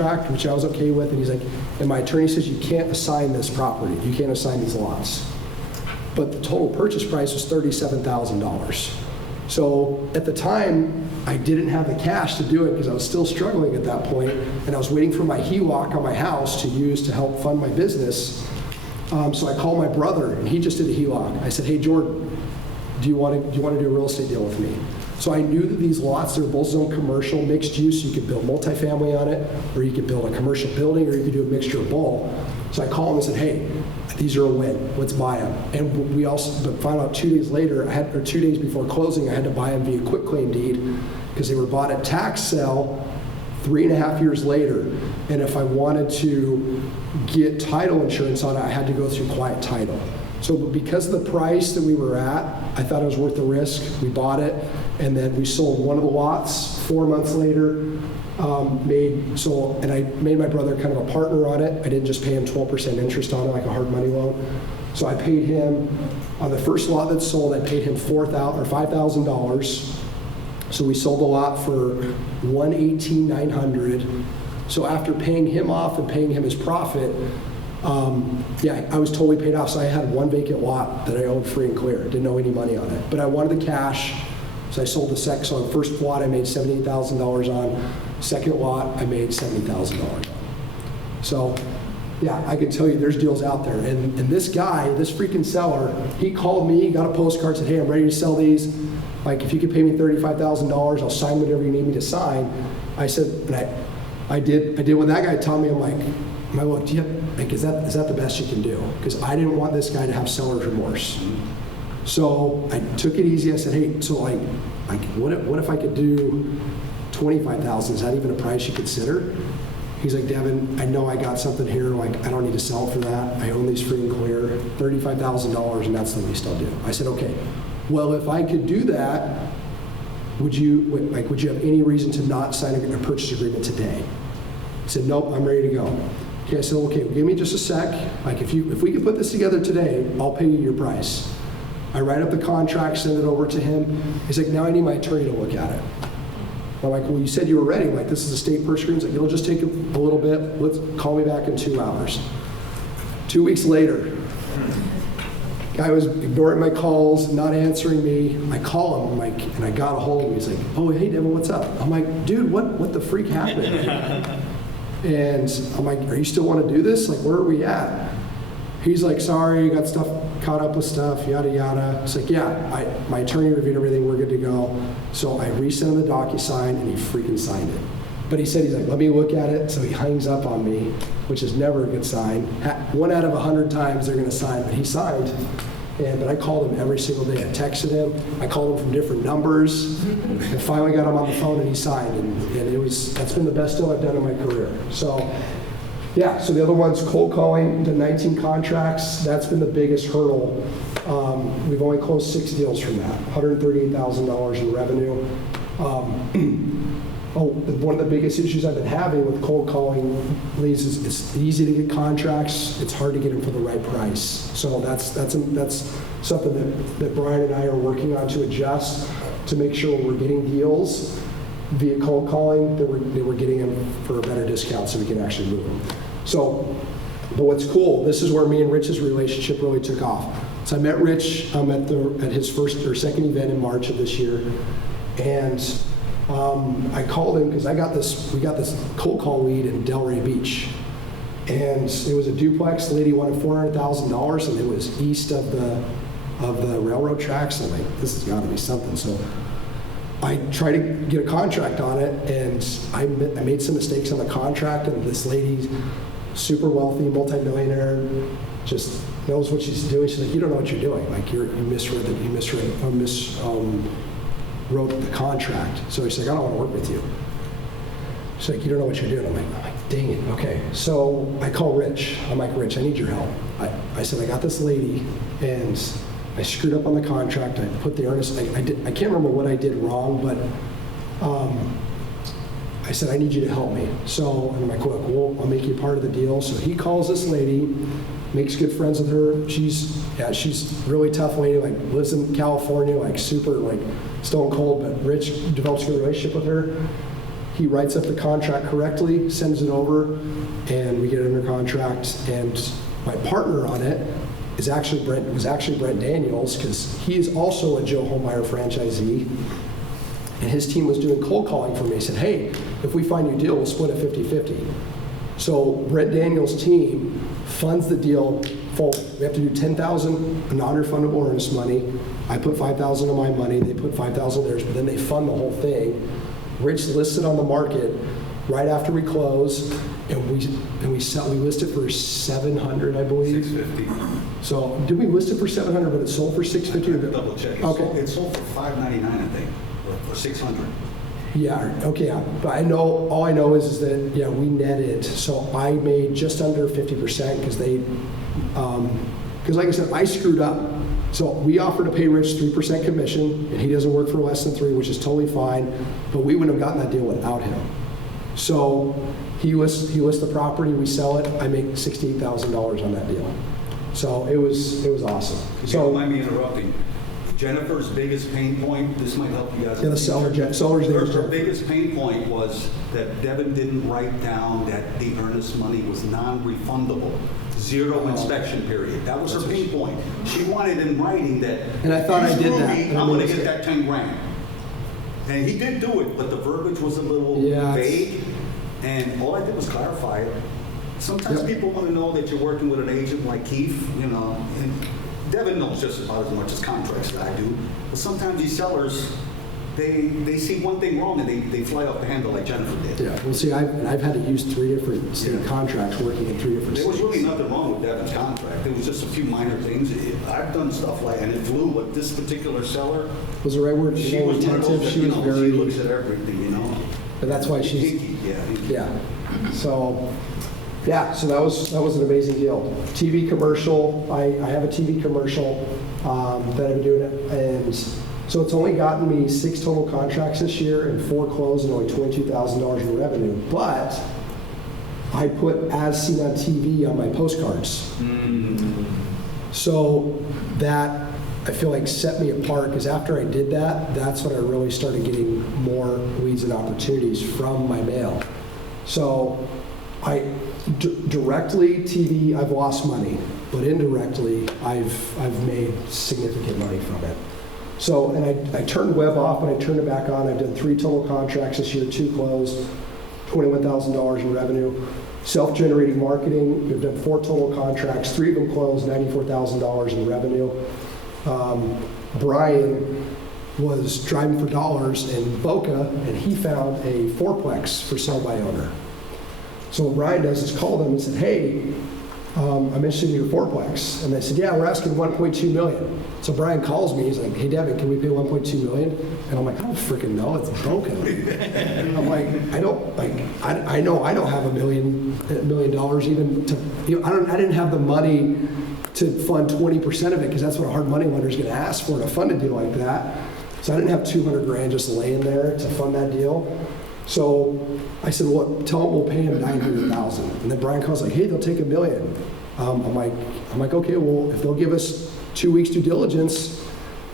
contract, which I was okay with, and he's like, and my attorney says you can't assign this property, you can't assign these lots. But the total purchase price was $37,000. So at the time, I didn't have the cash to do it because I was still struggling at that point, and I was waiting for my HELOC on my house to use to help fund my business. So I called my brother, and he just did a HELOC. I said, hey, Jordan, do you want to do a real estate deal with me? So I knew that these lots, they were both zone commercial, mixed use. You could build multifamily on it, or you could build a commercial building, or you could do a mixture of both. So I called him and said, hey, these are a win, let's buy them. And we also, but found out 2 days later, or 2 days before closing, I had to buy them via quitclaim deed because they were bought at tax sale 3.5 years later. And if I wanted to get title insurance on it, I had to go through quiet title. So because of the price that we were at, I thought it was worth the risk. We bought it, and then we sold one of the lots 4 months later. And I made my brother kind of a partner on it. I didn't just pay him 12% interest on it like a hard money loan. So I paid him, on the first lot that sold, I paid him $5,000. So we sold the lot for $118,900. So after paying him off and paying him his profit, I was totally paid off. So I had one vacant lot that I owned free and clear. Didn't owe any money on it. But I wanted the cash, so I sold the second. So on the first lot, I made $78,000 on. Second lot, I made $70,000 on. So, yeah, I can tell you there's deals out there. And this guy, this freaking seller, he called me, got a postcard, said, hey, I'm ready to sell these. Like, if you could pay me $35,000, I'll sign whatever you need me to sign. I said, and I did what that guy told me. I'm like, well, do you have, like, is that the best you can do? Because I didn't want this guy to have seller's remorse. So I took it easy. I said, hey, so like what if I could do $25,000? Is that even a price you consider? He's like, Devin, I know I got something here. Like, I don't need to sell it for that. I own these free and clear, $35,000, and that's the least I'll do. I said, okay. Well, if I could do that, would you have any reason to not sign a purchase agreement today? He said, nope, I'm ready to go. Okay, I said, okay, well, give me just a sec. Like, if we could put this together today, I'll pay you your price. I write up the contract, send it over to him. He's like, now I need my attorney to look at it. I'm like, well, you said you were ready. Like, this is a state purchase agreement. He's like, it'll just take a little bit. Let's call me back in 2 hours. 2 weeks later, guy was ignoring my calls, not answering me. I call him, I'm like, and I got a hold of him. He's like, oh, hey, Devin, what's up? I'm like, dude, what the freak happened? And I'm like, are you still want to do this? Like, where are we at? He's like, sorry, got stuff caught up with stuff, yada, yada. It's like, yeah, my attorney reviewed everything, we're good to go. So I resent him the DocuSign, and he freaking signed it. But he's like, let me look at it. So he hangs up on me, which is never a good sign. 1 out of 100 times they're gonna sign, but he signed. But I called him every single day. I texted him, I called him from different numbers, and finally got him on the phone, and he signed. And that's been the best deal I've done in my career. So. Yeah, so the other one's cold calling, the 19 contracts. That's been the biggest hurdle. We've only closed 6 deals from that, $138,000 in revenue. One of the biggest issues I've been having with cold calling leads is it's easy to get contracts. It's hard to get them for the right price. So that's something that Brian and I are working on to adjust to make sure when we're getting deals via cold calling, that we're getting them for a better discount so we can actually move them. So, but what's cool, this is where me and Rich's relationship really took off. So I met Rich at his first or second event in March of this year, and I called him because we got this cold call lead in Delray Beach, and it was a duplex. The lady wanted $400,000, and it was east of the railroad tracks. I'm like, this has got to be something. So I tried to get a contract on it, and I made some mistakes on the contract, and this lady, super wealthy, multimillionaire, just knows what she's doing. She's like, you don't know what you're doing. Like, you miswrote the contract. So she's like, I don't want to work with you. She's like, you don't know what you're doing. I'm like, dang it, okay. So I call Rich. I'm like, Rich, I need your help. I said, I got this lady, and I screwed up on the contract. I put the earnest. I can't remember what I did wrong, but I said, I need you to help me. So I'm like, well, I'll make you part of the deal. So he calls this lady, makes good friends with her. She's a really tough lady, like lives in California, like super like stone cold, but Rich develops a good relationship with her. He writes up the contract correctly, sends it over, and we get it under contract. And my partner on it was actually Brent Daniels, because he is also a Joe Homebuyer franchisee. And his team was doing cold calling for me. He said, hey, if we find you a deal, we'll split it 50-50. So Brent Daniels' team funds the deal full. We have to do $10,000 non-refundable earnest money. I put $5,000 of my money. They put $5,000 of theirs, but then they fund the whole thing. Rich listed on the market right after we close, and we list it for $700, I believe. $650. So did we list it for $700, but it sold for $650? Double check. Okay. It sold for $599, I think, or $600. Yeah, okay, yeah. But all I know is that, yeah, we netted. So I made just under 50% because like I said, I screwed up. So we offered to pay Rich 3% commission, and he doesn't work for less than 3, which is totally fine, but we wouldn't have gotten that deal without him. So he lists the property, we sell it, I make $68,000 on that deal. So it was awesome. So don't mind me interrupting. Jennifer's biggest pain point, this might help you guys. Yeah, the seller's name was Her Jennifer. biggest pain point was that Devin didn't write down that the earnest money was non-refundable. Zero inspection period. That was her pain point. She wanted in writing that. And I thought I did that. I'm going to get that 10 grand. And he did do it, but the verbiage was a little vague. And all I did was clarify it. Sometimes people want to know that you're working with an agent like Keith, and Devin knows just about as much as contracts as I do. But sometimes these sellers, they see one thing wrong and they fly off the handle like Jennifer did. Yeah, well, see, I've had to use 3 different state contracts working in 3 different There states. was really nothing wrong with Devin's contract. There was just a few minor things. I've done stuff like, and it flew, but this particular seller, Was the right word? she was one of Attentive. those, She was very. she looks at everything, But that's why she's. Hinky, hinky. Yeah. So that was an amazing deal. TV commercial. I have a TV commercial that I've been doing it, and so it's only gotten me 6 total contracts this year and 4 closed and only $22,000 in revenue. But I put as seen on TV on my postcards. Mm-hmm. So that I feel like set me apart, because after I did that, that's when I really started getting more leads and opportunities from my mail. So directly TV, I've lost money, but indirectly, I've made significant money from it. So, and I turned web off, but I turned it back on. I've done 3 total contracts this year, 2 closed, $21,000 in revenue. Self-generating marketing, we've done 4 total contracts, 3 of them closed, $94,000 in revenue. Brian was driving for dollars in Boca, and he found a 4-plex for sale by owner. So what Brian does is call them and said, hey, I'm interested in your 4-plex. And they said, yeah, we're asking $1.2 million. So Brian calls me, he's like, hey Devin, can we pay $1.2 million? And I'm like, I don't freaking know, it's Boca. And I'm like, I know I don't have $1 million even to, I didn't have the money to fund 20% of it, because that's what a hard money lender is going to ask for to fund a deal like that. So I didn't have $200 grand just laying there to fund that deal. So I said, well, tell them we'll pay him $900,000. And then Brian calls like, hey, they'll take $1 million. I'm like, okay, well, if they'll give us 2 weeks due diligence,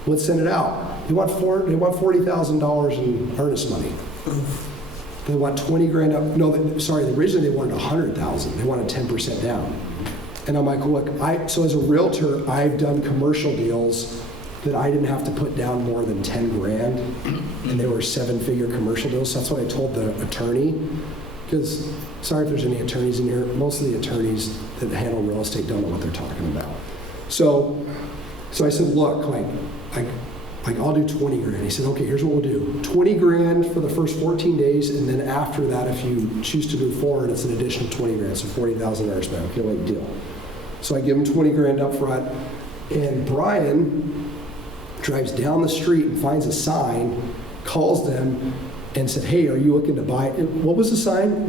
let's send it out. They want $40,000 in earnest money. They want 20 grand up. No, originally they wanted 100,000. They wanted 10% down. And I'm like, look, so as a realtor, I've done commercial deals that I didn't have to put down more than 10 grand, and they were 7-figure commercial deals. So that's what I told the attorney, because, sorry if there's any attorneys in here, most of the attorneys that handle real estate don't know what they're talking about. So I said, look, I'll do 20 grand. He said, okay, here's what we'll do. 20 grand for the first 14 days, and then after that, if you choose to move forward, it's an additional 20 grand, so 40,000 hours back. Okay, like deal. So I give him 20 grand up front, and Brian drives down the street and finds a sign, calls them, and said, hey, are you looking to buy it? What was the sign?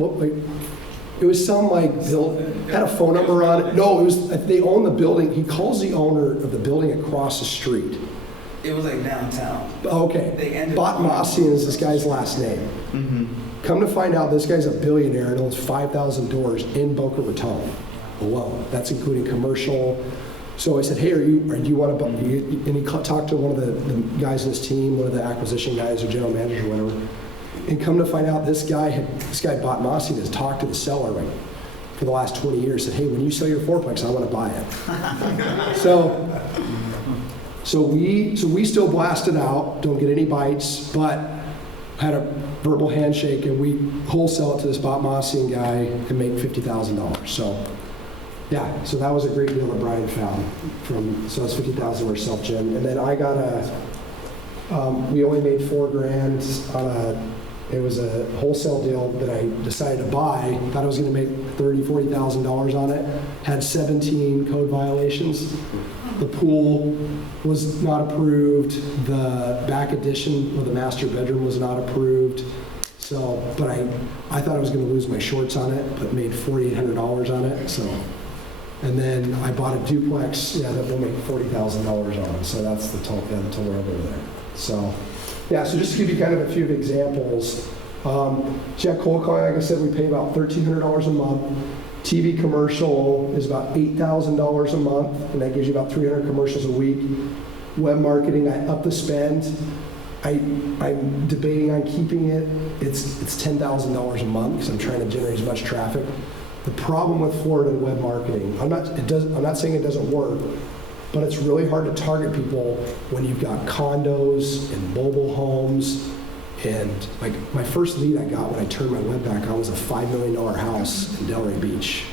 It was some had a phone number on it. No, it was, they own the building. He calls the owner of the building across the street. It was like downtown. Okay. Botmosian is this guy's last name. Mm-hmm. Come to find out, this guy's a billionaire and owns 5,000 doors in Boca Raton alone. That's including commercial. So I said, hey, do you want to buy? And he talked to one of the guys in his team, one of the acquisition guys or general managers or whatever. And come to find out, this guy bought Mossy and has talked to the seller like for the last 20 years. Said, hey, when you sell your fourplex, I want to buy it. So we still blasted out, don't get any bites, but had a verbal handshake, and we wholesale it to this Bob Mossian guy and make $50,000. So yeah, so that was a great deal that Brian found. So that's $50,000 worth self-gen, and then I got we only made $4,000 on it was a wholesale deal that I decided to buy. Thought I was going to make $30,000-$40,000 on it. Had 17 code violations. The pool was not approved. The back addition, or the master bedroom, was not approved. So, but I thought I was going to lose my shorts on it, but made $4,800 on it. So, and then I bought a duplex, that will make $40,000 on. So that's the total over there. So, yeah. So just to give you kind of a few examples, check cold calling. Like I said, we pay about $1,300 a month. TV commercial is about $8,000 a month, and that gives you about 300 commercials a week. Web marketing, I up the spend. I'm debating on keeping it. It's $10,000 a month because I'm trying to generate as much traffic. The problem with Florida web marketing, I'm not saying it doesn't work, but it's really hard to target people when you've got condos and mobile homes. And like my first lead I got when I turned my web back on was a $5 million house in Delray Beach.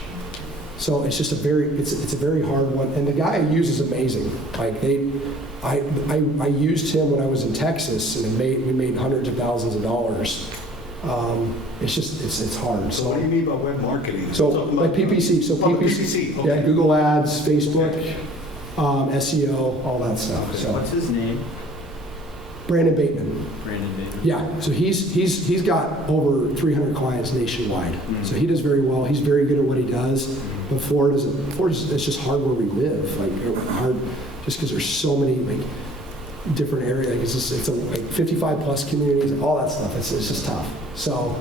So it's just it's a very hard one. And the guy I use is amazing. Like I used him when I was in Texas, and we made hundreds of thousands of dollars. It's hard. So what do you mean by web marketing? So like PPC. So PPC. Okay. Yeah, Google Ads, Facebook, SEO, all that stuff. So what's his name? Brandon Bateman. Brandon Bateman. Yeah, so he's got over 300 clients nationwide. Mm-hmm. So he does very well. He's very good at what he does. But Florida's it's just hard where we live. Like hard, just because there's so many like different areas. It's like 55 plus communities, all that stuff. It's just tough. So,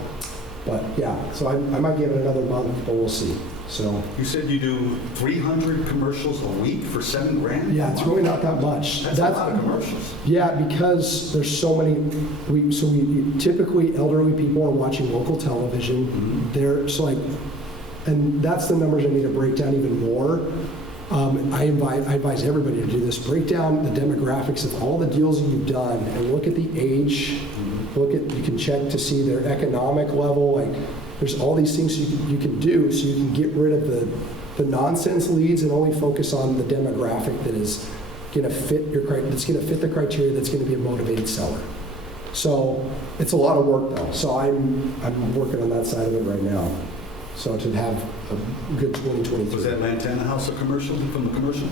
but yeah. So I might give it another month, but we'll see. So you said you do 300 commercials a week for $7,000? Yeah, it's really not that much. That's a lot of commercials. Yeah, because there's so many. We typically elderly people are watching local television. Mm-hmm. They're so like, and that's the numbers I need to break down even more. I advise everybody to do this. Break down the demographics of all the deals that you've done and look at the age. Mm-hmm. You can check to see their economic level. Like, there's all these things you can do so you can get rid of the nonsense leads and only focus on the demographic that is going to fit the criteria that's going to be a motivated seller. So it's a lot of work though. So I'm working on that side of it right now. So to have a good 2023. Was that Lantana House a commercial from the commercial?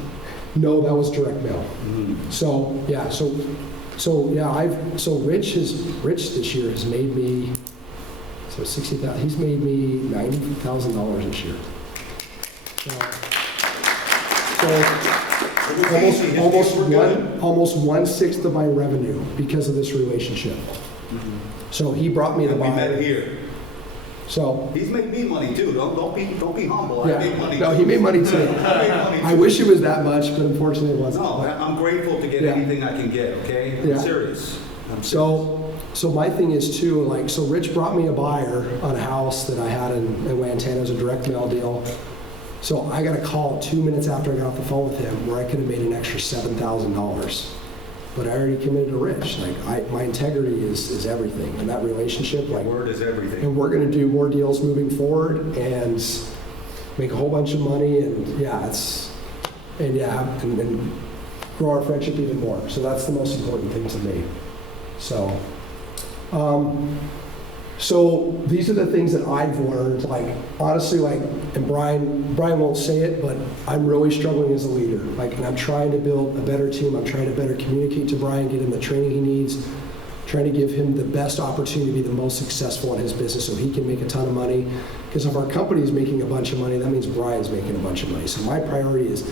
No, that was direct mail. Mm-hmm. So yeah, so Rich this year has made me. So 60,000. He's made me $90,000 this year. So almost 1/6 of my revenue because of this relationship. Mm-hmm. So he brought me the We buyer. met here. So He's made me money too. Don't be humble. yeah, I made money. no, too. he made money too. I made money I too. wish it was that much, but unfortunately it wasn't. No, I'm grateful to get Yeah. anything I can get. Okay, I'm Yeah. serious. So my thing is too, like, so Rich brought me a buyer on a house that I had in Lantana. It was a direct mail deal. So I got a call 2 minutes after I got off the phone with him where I could have made an extra $7,000. But I already committed to Rich. Like, my integrity is everything. And that relationship, like, Word is everything. and we're going to do more deals moving forward and make a whole bunch of money. And and grow our friendship even more. So that's the most important thing to me. So, so these are the things that I've learned. Like, honestly, like, and Brian won't say it, but I'm really struggling as a leader. Like, and I'm trying to build a better team. I'm trying to better communicate to Brian, get him the training he needs, trying to give him the best opportunity to be the most successful in his business so he can make a ton of money. Because if our company is making a bunch of money, that means Brian's making a bunch of money. So my priority is,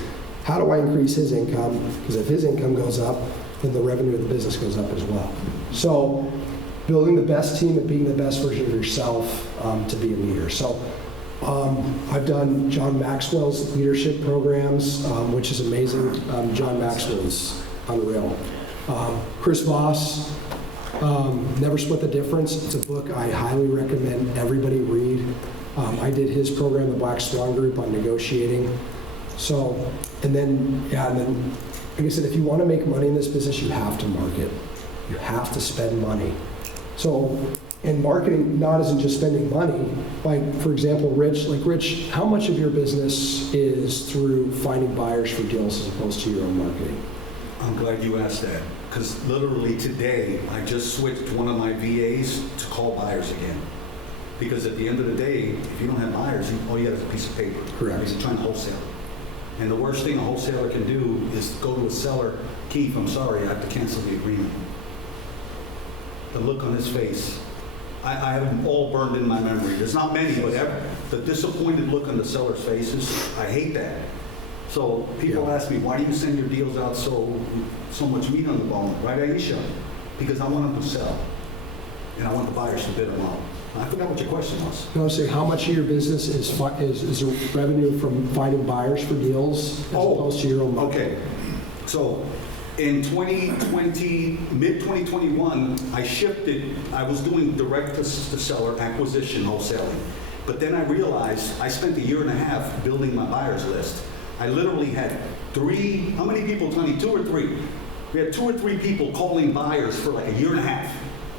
how do I increase his income? Because if his income goes up, then the revenue of the business goes up as well. So building the best team and being the best version of yourself to be a leader. So I've done John Maxwell's leadership programs, which is amazing. John Maxwell is unreal. Chris Voss, Never Split the Difference. It's a book I highly recommend everybody read. I did his program, the Black Swan Group, on negotiating. So, and then, like I said, if you want to make money in this business, you have to market. You have to spend money. So, and marketing not isn't just spending money. Like, for example, Rich, how much of your business is through finding buyers for deals as opposed to your own marketing? I'm glad you asked that, because literally today, I just switched one of my VAs to call buyers again. Because at the end of the day, if you don't have buyers, all you have is a piece of paper. Correct. You're trying to wholesale. And the worst thing a wholesaler can do is go to a seller, Keith, I'm sorry, I have to cancel the agreement. The look on his face, I have them all burned in my memory. There's not many, but the disappointed look on the seller's faces, I hate that. So people ask me, why do you send your deals out so much meat on the bone, right, Aisha? Because I want them to sell, and I want the buyers to bid them out. I forgot what your question was. No, say how much of your business is revenue from finding buyers for deals as opposed to your own marketing? Okay, so in 2020, mid-2021, I shifted. I was doing direct-to-seller acquisition wholesaling. But then I realized I spent a year and a half building my buyers list. I literally had how many people, Tony, 2 or 3? We had 2 or 3 people calling buyers for like a year and a half.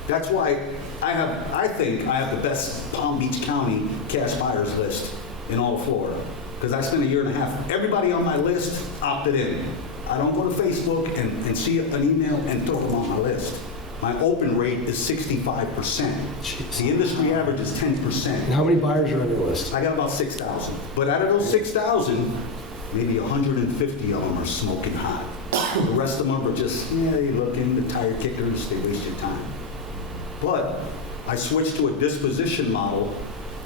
That's why I think I have the best Palm Beach County cash buyers list in all of Florida. Because I spent a year and a half. Everybody on my list opted in. I don't go to Facebook and see an email and throw them on my list. My open rate is 65%. Jeez. The industry average is 10%. And how many buyers are on your list? I got about 6,000. But out of those 6,000, maybe 150 of them are smoking hot. The rest of them are just, they looking, the tire kickers, they waste your time. But I switched to a disposition model.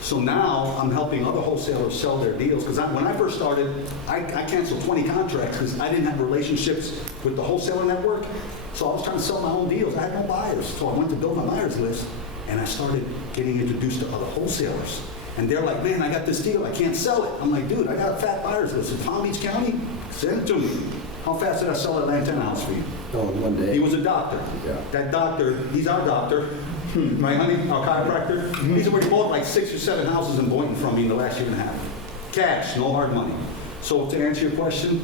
So now I'm helping other wholesalers sell their deals. Because when I first started, I canceled 20 contracts because I didn't have relationships with the wholesaler network. So I was trying to sell my own deals. I had no buyers. So I went to build my buyers list, and I started getting introduced to other wholesalers. And they're like, man, I got this deal. I can't sell it. I'm like, dude, I got a fat buyers list in Palm Beach County. Send it to me. How fast did I sell that antenna house for you? Oh, in one day. He was a doctor. Yeah. That doctor, he's our doctor. My honey, our chiropractor, he's already bought like 6 or 7 houses in Boynton from me in the last year and a half. Cash, no hard money. So to answer your question,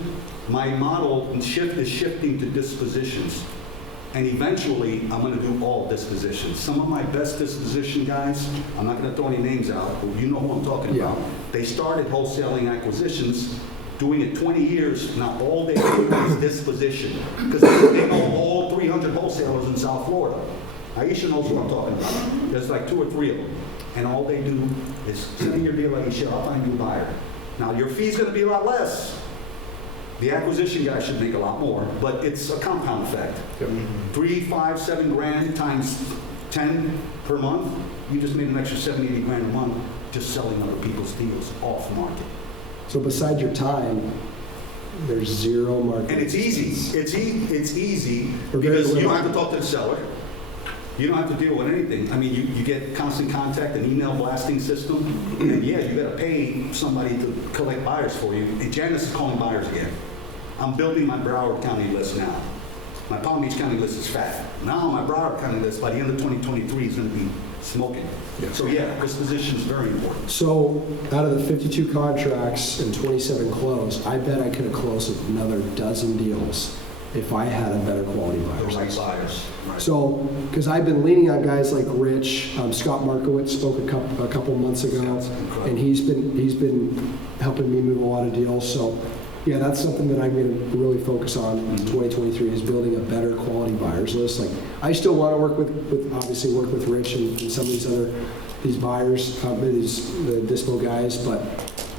my model is shifting to dispositions. And eventually, I'm going to do all dispositions. Some of my best disposition guys, I'm not going to throw any names out, but you know who I'm talking about. They started wholesaling acquisitions, doing it 20 years. Now all they do is disposition. Because they know all 300 wholesalers in South Florida. Aisha knows what I'm talking about. There's like 2 or 3 of them. And all they do is send me your deal, Aisha, I'll find you a buyer. Now your fee's going to be a lot less. The acquisition guy should make a lot more, but it's a compound effect. 3, 5, 7 grand times 10 per month, you just made an extra 70, 80 grand a month just selling other people's deals off market. So besides your time, there's zero marketing. And it's easy. It's easy because you don't have to talk to the seller. You don't have to deal with anything. I mean, you get constant contact, an email blasting system, and yeah, you got to pay somebody to collect buyers for you. And Janice is calling buyers again. I'm building my Broward County list now. My Palm Beach County list is fat. Now my Broward County list, by the end of 2023, is going to be smoking. Yeah. So yeah, disposition is very important. So out of the 52 contracts and 27 closed, I bet I could have closed another dozen deals if I had a better quality buyer. The right buyers. Right. So, because I've been leaning on guys like Rich, Scott Markowitz spoke a couple months ago, and he's been helping me move a lot of deals. So, yeah, that's something that I'm going to really focus on in 2023 is building a better quality buyers list. Like, I still want to work with obviously work with Rich and some of these buyers, the dispo guys, but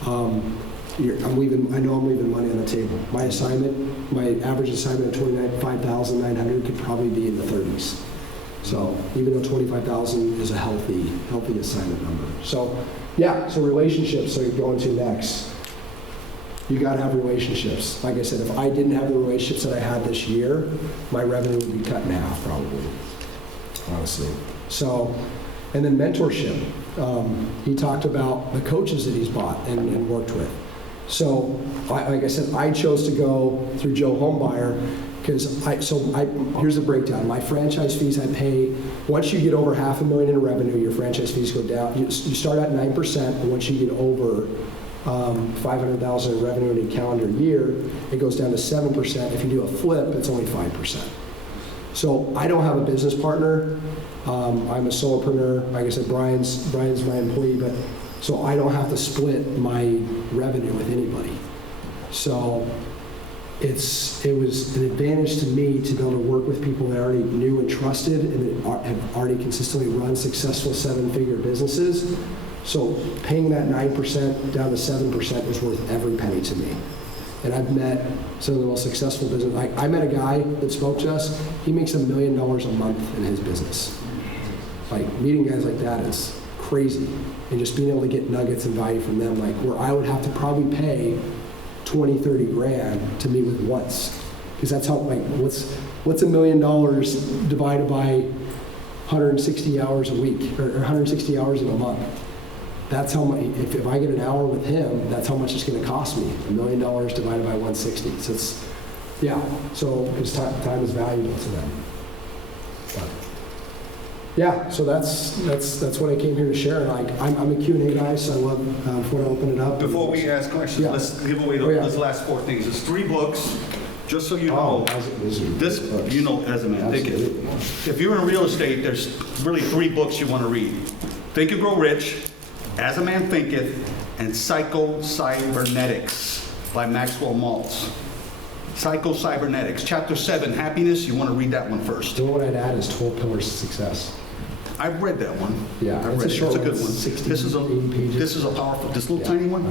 I know I'm leaving money on the table. My average assignment of $25,900 could probably be in the 30s. So even though 25,000 is a healthy assignment number. So yeah, so relationships. So you're going to next. You got to have relationships. Like I said, if I didn't have the relationships that I had this year, my revenue would be cut in half probably, honestly. So, and then mentorship. He talked about the coaches that he's bought and worked with. So, like I said, I chose to go through Joe Homebuyer because here's the breakdown. My franchise fees I pay, once you get over $500,000 in revenue, your franchise fees go down. You start at 9%, and once you get over $500,000 in revenue in a calendar year, it goes down to 7%. If you do a flip, it's only 5%. So I don't have a business partner. I'm a solopreneur. Like I said, Brian's my employee, but so I don't have to split my revenue with anybody. So it was an advantage to me to be able to work with people that I already knew and trusted and that have already consistently run successful 7-figure businesses. So paying that 9% down to 7% is worth every penny to me. And I've met some of the most successful business. I met a guy that spoke to us. He makes $1 million a month in his business. Like meeting guys like that is crazy. And just being able to get nuggets and value from them, like where I would have to probably pay 20, 30 grand to meet with once. Because that's how, like, what's $1 million divided by 160 hours a week, or 160 hours in a month? That's how much, if I get an hour with him, that's how much it's gonna cost me, $1 million divided by 160. So it's, yeah, so because time is valuable to them. But, yeah, so that's what I came here to share. Like, I'm a Q&A guy, so I love before I open it up. Before we ask questions, Yeah. let's give away those last 4 things. There's 3 books, just so you know. This, you know, as a man, think it. If you're in real estate, there's really 3 books you want to read. Think and Grow Rich, As a Man Thinketh, and Psycho-Cybernetics by Maxwell Maltz. Psycho-Cybernetics, Chapter 7, Happiness. You want to read that one first. The one I'd add is 12 Pillars of Success. I've read that one. Yeah, I've it's read a it. short It's a good one, one. 60, This is 80 pages. a powerful, this little Yeah. tiny one.